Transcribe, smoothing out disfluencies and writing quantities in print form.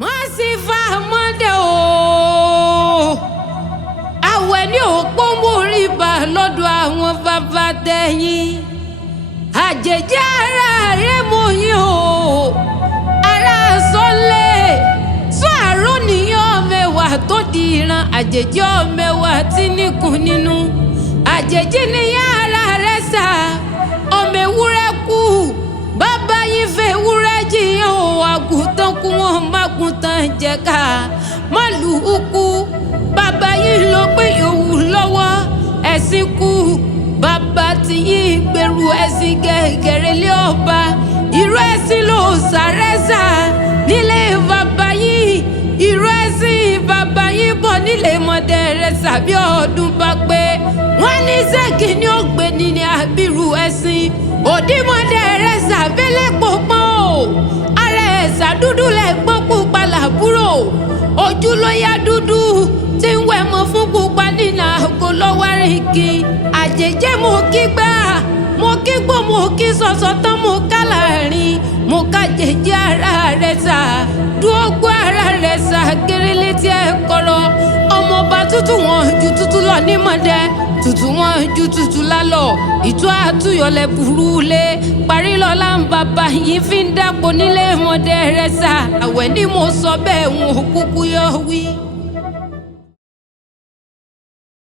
Mashifat mọ́dé o. Aweni òpómúríbà lọ́dọ̀ àwọn bàbá tẹ̀yìn. Àjèjì ara rẹ̀ mọ̀ yín o. Ara sọ́lẹ̀ sọ àrónìyàn mẹ́wàá tó di ìran. Àjèjì mẹ́wàá tí níkùn nínú. Àjèjì níyàn ara rẹ̀ sà. Ọmọ ewúrẹ́ kú. Bàbá yín fẹ́ ewúrẹ́ jiyàn o. Àgùntàn kú wọn mágùntàn jẹ̀ka. Màlúù kú. Bàbá yín ló pé yòówù lọ́wọ́. Ẹ̀sìn kú. Bàbá tí yín gbèrú ẹ̀sìn gẹ̀gẹ̀rẹ̀ lé ọba. Irú ẹ̀sìn ló sàrẹ́sà nílé bàbá yín. Irú ẹ̀sìn bàbá yín bọ̀ nílé Mọ̀dẹ̀rẹ̀sà bí ọdún bá pé. Wọ́n ní ṣẹ́gi ni ó gbé ní àbírú ẹ̀sìn. Òdì Mọ̀dẹ̀rẹ̀sà bẹ́lẹ̀ pọ̀pọ̀ o. Ara ẹ̀sà dúdú lẹ́gbọ́n pupa làbúrò. Ojú ló yá dúdú tí ń wẹ̀ mọ́ fún pupa nínú àgọ́ lọ́wọ́ rìnkì. Àjèjì mo kí gbà, mo kí gbò, mo kí sọ̀sọ̀ tán, mo ká láàrin. Mo ká jèjì ara rẹ̀ sà, dúró gbọ́ ara rẹ̀ sà, kéré létí ẹ̀ kọ̀rọ̀. Ọmọọba tútù wọn ju tútù lọ ní Mọ̀dẹ, tútù wọn ju tútù lálọ. Ìtú àtúyọ̀lẹ̀ burú lé, parí lọ́la ń bàbá yìí fi ń dàpọ̀ nílé Mọ̀dẹ̀rẹ̀sà. Àwẹ̀ ni mo sọ bẹ́ẹ̀ wọn ò kúkú yọ wí.